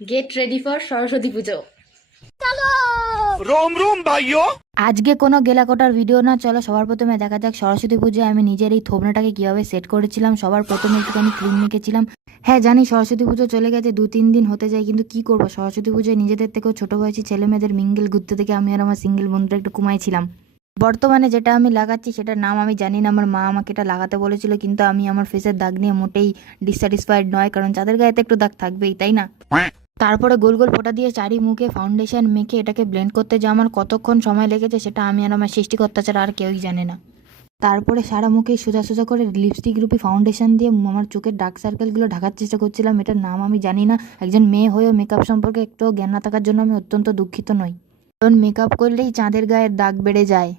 Gate ready for Saraswati Pujo. रोम रोम भाइयों। আজকে কোনো গেলাকোটার ভিডিও না, চলো সবার প্রথমে দেখা যাক সরস্বতী পুজোয় আমি নিজের এই থোবনাটাকে কিভাবে সেট করেছিলাম। সবার প্রথমে একটুখানি ক্রিম মেখেছিলাম। হ্যাঁ জানি সরস্বতী পুজো চলে গেছে, 2-3 দিন হতে যায়, কিন্তু কি করবো, সরস্বতী পুজোয় নিজেদের থেকেও ছোট বয়সী ছেলে মেয়েদের মিঙ্গেল ঘুরতে থেকে আমি আর আমার সিঙ্গেল বন্ধুরা একটু কমাইছিলাম। বর্তমানে যেটা আমি লাগাচ্ছি সেটার নাম আমি জানি না, আমার মা আমাকে এটা লাগাতে বলেছিল, কিন্তু আমি আমার ফেসের দাগ নিয়ে মোটেই ডিসস্যাটিসফাইড নয়, কারণ যাদের গায়েতে একটু দাগ থাকবেই, তাই না। তারপরে গোল গোল ফোঁটা দিয়ে চারি মুখে ফাউন্ডেশন মেখে এটাকে ব্লেন্ড করতে যে আমার কতক্ষণ সময় লেগেছে সেটা আমি আর আমার সৃষ্টিকর্তা ছাড়া আর কেউই জানে না। তারপরে সারা মুখে সোজা সোজা করে লিপস্টিক রূপী ফাউন্ডেশন দিয়ে আমার চোখের ডার্ক সার্কেলগুলো ঢাকার চেষ্টা করছিলাম। এটার নাম আমি জানি না। একজন মেয়ে হয়েও মেকআপ সম্পর্কে একটু জ্ঞান না থাকার জন্য আমি অত্যন্ত দুঃখিত নই, কারণ মেকআপ করলেই চাঁদের গায়ের দাগ বেড়ে যায়।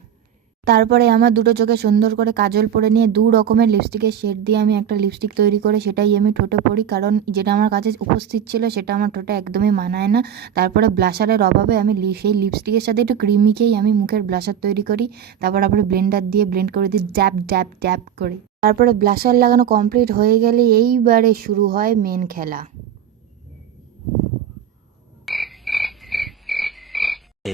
তারপরে আমার দুটো চোখে সুন্দর করে কাজল পরে নিয়ে 2 রকমের লিপস্টিকের শেড দিয়ে আমি একটা লিপস্টিক তৈরি করে সেটাই আমি ঠোঁটে পরি, কারণ যেটা আমার কাছে উপস্থিত ছিল সেটা আমার ঠোঁটে একদমই মানায় না। তারপরে ব্লাশারের অভাবে আমি সেই লিপস্টিকের সাথে একটু ক্রিম মিখেই আমি মুখের ব্লাশার তৈরি করি। তারপর আবার ব্লেন্ডার দিয়ে ব্লেন্ড করে দিই ড্যাপ ড্যাপ ড্যাপ করে। তারপরে ব্লাশার লাগানো কমপ্লিট হয়ে গেলে এইবারে শুরু হয় মেন খেলা।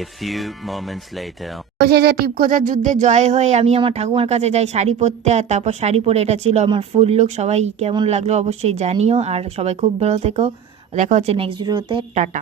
A few moments later. অবশেষে টিপ খোঁজার যুদ্ধে জয় হয়ে আমি আমার ঠাকুমার কাছে যাই শাড়ি পরতে, আর তারপর শাড়ি পরে এটা ছিল আমার ফুল লুক। সবাই কেমন লাগলো অবশ্যই জানিও, আর সবাই খুব ভালো থেকো। দেখা হচ্ছে নেক্সট ভিডিওতে। টাটা।